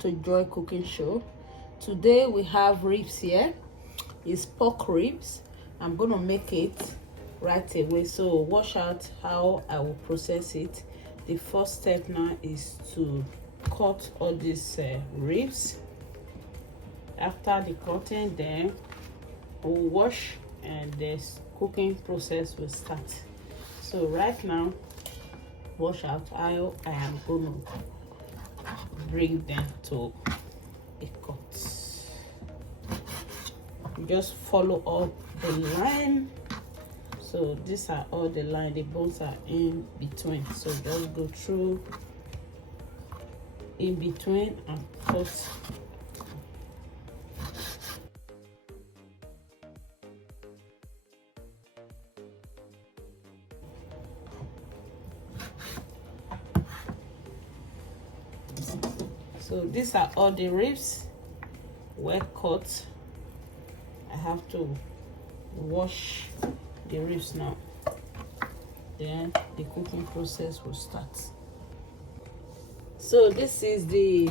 to Joy Cooking Show. Today we have ribs here. It's pork ribs. I'm gonna make it right away, so watch out how I will process it. The first step now is to cut all these ribs. After the cutting, then we'll wash and this cooking process will start. So right now, watch out how I am gonna bring them to a cut. Just follow up the line. So these are all the line, the bones are in between, so just go through in between and cut. So these are all the ribs well cut. I have to wash the ribs now, then the cooking process will start. So this is the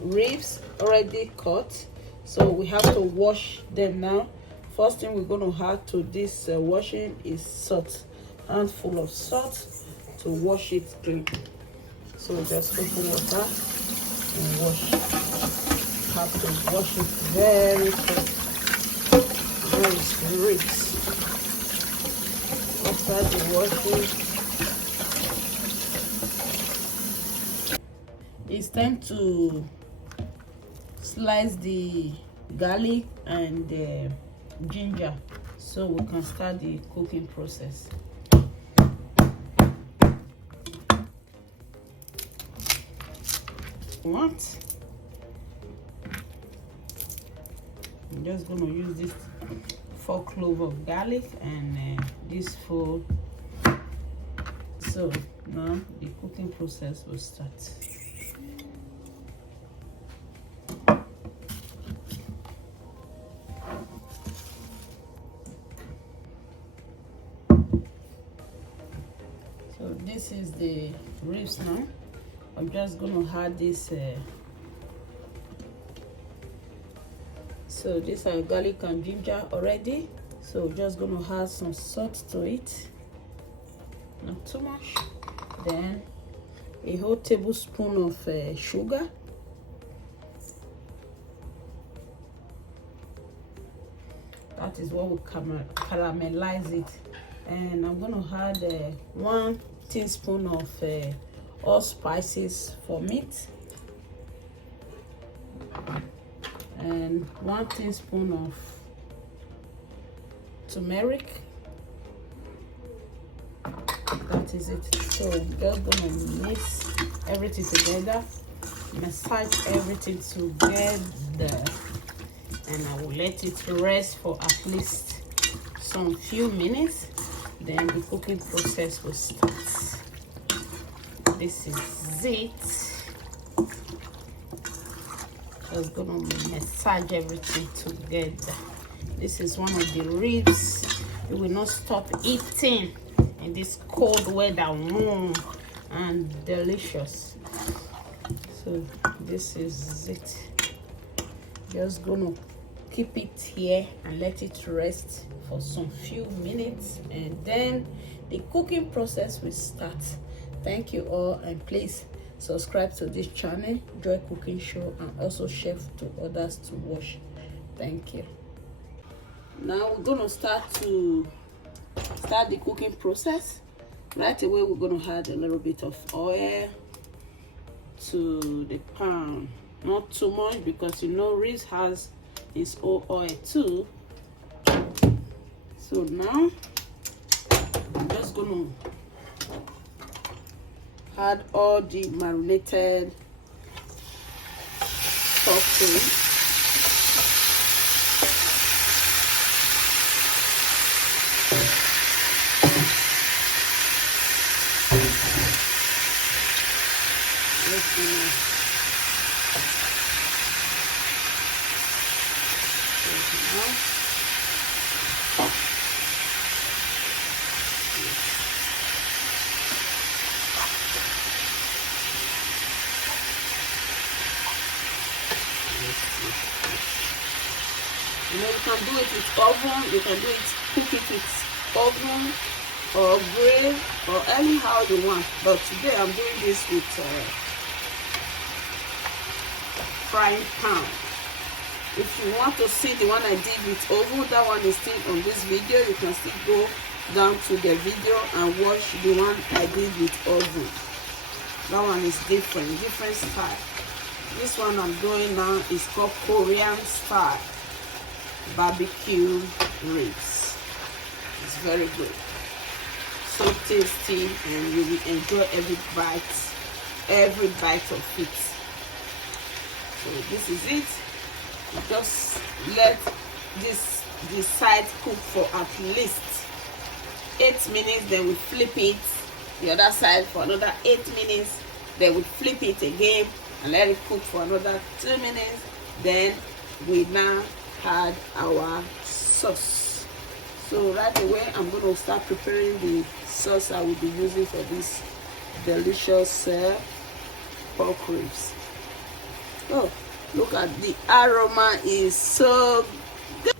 ribs already cut, so we have to wash them now. First thing we're going to add to this washing is salt, handful of salt to wash it clean. So just open water and wash. Have to wash it very quick. The ribs. After the washing, it's time to slice the garlic and the ginger so we can start the cooking process. What? I'm just going to use this 4 cloves of garlic and this 4. So now the cooking process will start. So this is the ribs now. I'm just going to add this. So these are garlic and ginger already. So just going to add some salt to it. Not too much. Then a whole tablespoon of sugar. That is what we caramelize it. And I'm going to add 1 teaspoon of all spices for meat, and 1 teaspoon of turmeric. That is it. So just gonna mix everything together, massage everything together, and I will let it rest for at least some few minutes. Then the cooking process will start. This is it. Just gonna massage everything together. This is one of the ribs you will not stop eating in this cold weather, warm and delicious. So this is it. Just gonna keep it here and let it rest for some few minutes, and then the cooking process will start. Thank you all, and please subscribe to this channel, Joy Cooking Show, and also share to others to watch. Thank you. Now we're gonna start the cooking process. Right away we're gonna add a little bit of oil to the pan. Not too much, because you know ribs has its own oil too. So now I'm just gonna add all the marinated stuffing. You know, you can do it with oven, you can do it, cook it with oven or grill or anyhow you want. But today I'm doing this with frying pan. If you want to see the one I did with oven, that one is still on this video. You can still go down to the video and watch the one I did with oven. That one is different style. This one I'm doing now is called Korean style barbecue ribs. It's very good, so tasty, and you will enjoy every bite of it. So this is it. You just let this side cook for at least 8 minutes, then we flip it the other side for another 8 minutes, then we flip it again and let it cook for another 2 minutes. Then we now add our sauce. So right away I'm going to start preparing the sauce I will be using for this delicious pork ribs. Oh, look at the aroma, is so good.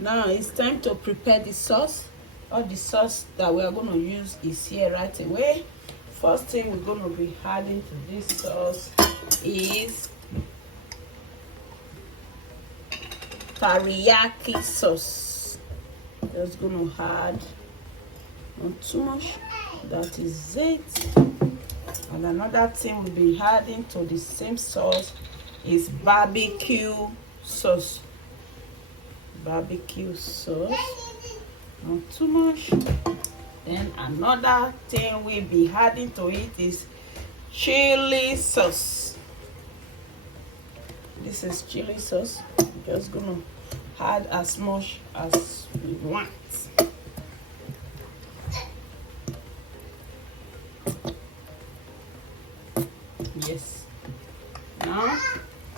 Now it's time to prepare the sauce. All the sauce that we are going to use is here right away. First thing we're going to be adding to this sauce is teriyaki sauce. Just going to add not too much, that is it. And another thing we'll be adding to the same sauce is barbecue sauce. Barbecue sauce, not too much. Then another thing we'll be adding to it is chili sauce. This is chili sauce. I'm just gonna add as much as we want. Yes. Now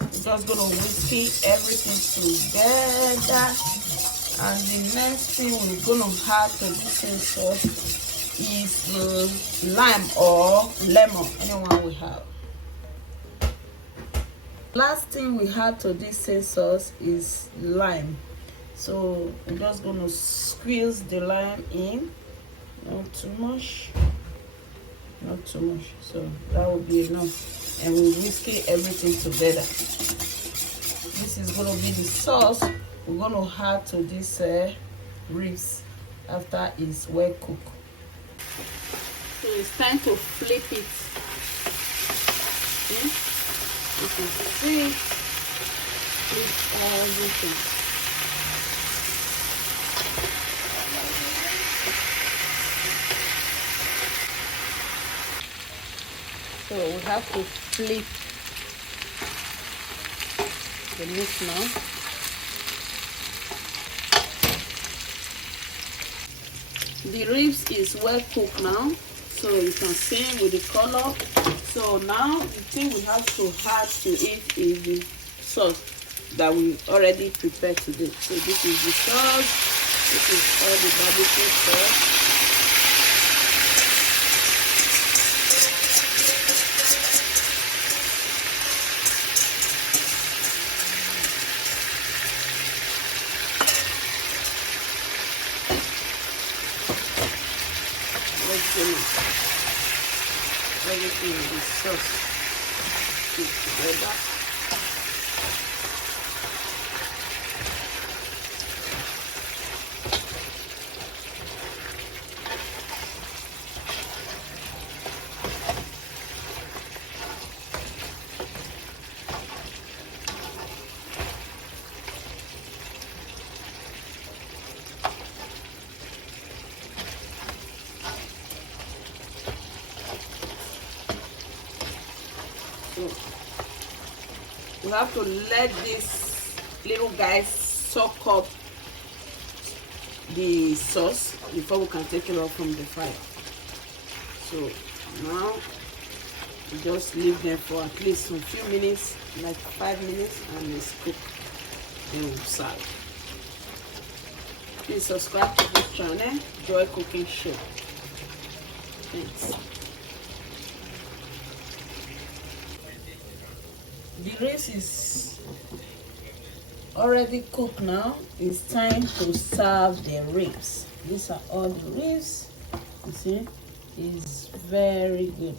we're just gonna whisk everything together, and the next thing we're gonna add to this sauce is lime or lemon, anyone we have. Last thing we add to this sauce is lime. So we're just gonna squeeze the lime in, not too much. Not too much, so that will be enough, and we'll whisk everything together. This is going to be the sauce we're going to add to this ribs after it's well cooked. So it's time to flip it. Okay? This is it. Flip everything. So we have to flip the meat now. The ribs is well cooked now, so you can see with the color. So now the thing we have to add to it is the sauce that we already prepared today. So this is the sauce. This is all the barbecue sauce. Everything in the sauce together. You have to let this little guy soak up the sauce before we can take it off from the fire. So now we just leave them for at least a few minutes, like 5 minutes, and it's cooked. Then we'll serve. Please subscribe to this channel, Joy Cooking Show. Thanks. The rice is already cooked now. It's time to serve the ribs. These are all the ribs. You see, it's very good.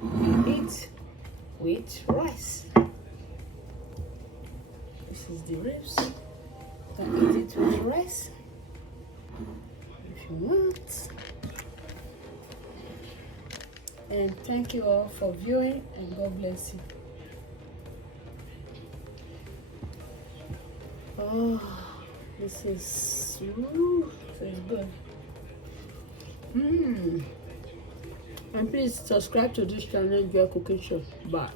We eat with rice. This is the ribs. You can eat it with rice if you want. And thank you all for viewing, and God bless you. Oh, this is so it's good. And please subscribe to this channel, Joy Cooking Show. Bye.